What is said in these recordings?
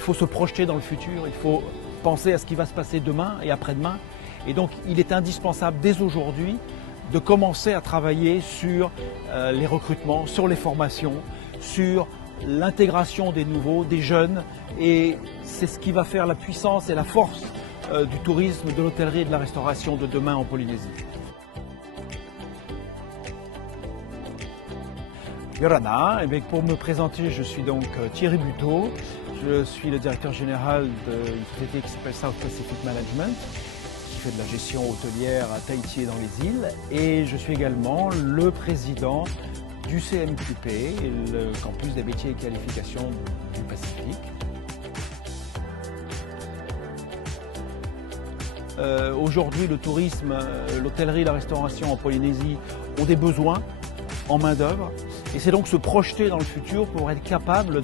faut se projeter dans le futur, il faut penser à ce qui va se passer demain et après-demain. Et donc il est indispensable dès aujourd'hui de commencer à travailler sur les recrutements, sur les formations, sur l'intégration des nouveaux, des jeunes. Et c'est ce qui va faire la puissance et la force du tourisme, de l'hôtellerie et de la restauration de demain en Polynésie. Yorana, pour me présenter, je suis donc Thierry Buteau. Je suis le directeur général d'une société qui s'appelle South Pacific Management, qui fait de la gestion hôtelière à Tahiti et dans les îles. Et je suis également le président du CMQP, le campus des métiers et qualifications du Pacifique. Aujourd'hui, le tourisme, l'hôtellerie et la restauration en Polynésie ont des besoins en main-d'œuvre. Et c'est donc se projeter dans le futur pour être capable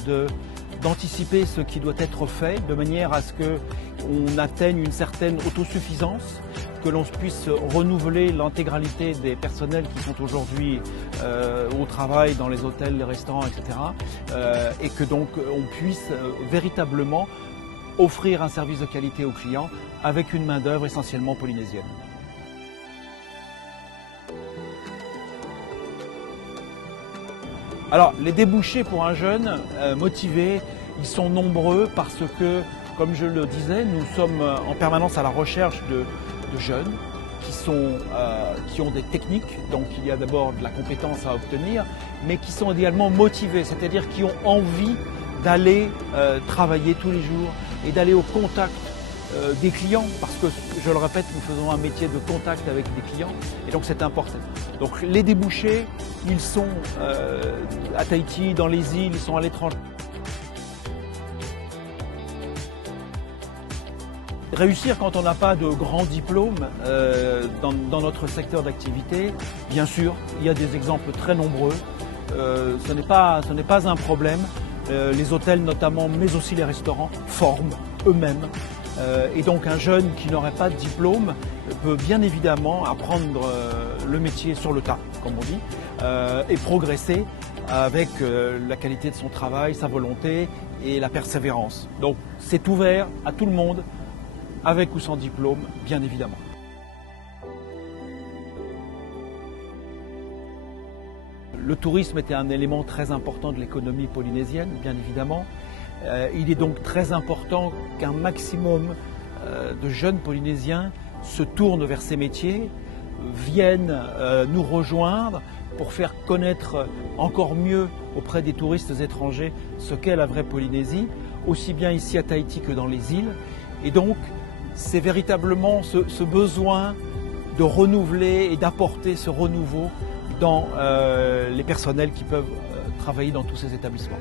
d'anticiper ce qui doit être fait de manière à ce qu'on atteigne une certaine autosuffisance, que l'on puisse renouveler l'intégralité des personnels qui sont aujourd'hui au travail dans les hôtels, les restaurants, etc. Et que donc on puisse véritablement offrir un service de qualité aux clients avec une main-d'œuvre essentiellement polynésienne. Alors, les débouchés pour un jeune motivé, ils sont nombreux parce que, comme je le disais, nous sommes en permanence à la recherche de jeunes qui ont des techniques, donc il y a d'abord de la compétence à obtenir, mais qui sont également motivés, c'est-à-dire qui ont envie d'aller travailler tous les jours et d'aller au contact des clients, parce que, je le répète, nous faisons un métier de contact avec des clients, et donc c'est important. Donc les débouchés, ils sont à Tahiti, dans les îles, ils sont à l'étranger. Réussir quand on n'a pas de grands diplômes dans notre secteur d'activité, bien sûr, il y a des exemples très nombreux. Ce n'est pas un problème. Les hôtels notamment, mais aussi les restaurants, forment eux-mêmes. Et donc un jeune qui n'aurait pas de diplôme peut bien évidemment apprendre le métier sur le tas, comme on dit, et progresser avec la qualité de son travail, sa volonté et la persévérance. Donc c'est ouvert à tout le monde, avec ou sans diplôme, bien évidemment. Le tourisme était un élément très important de l'économie polynésienne, bien évidemment. Il est donc très important qu'un maximum de jeunes Polynésiens se tournent vers ces métiers, viennent nous rejoindre pour faire connaître encore mieux auprès des touristes étrangers ce qu'est la vraie Polynésie, aussi bien ici à Tahiti que dans les îles. Et donc, c'est véritablement ce besoin de renouveler et d'apporter ce renouveau dans les personnels qui peuvent travailler dans tous ces établissements.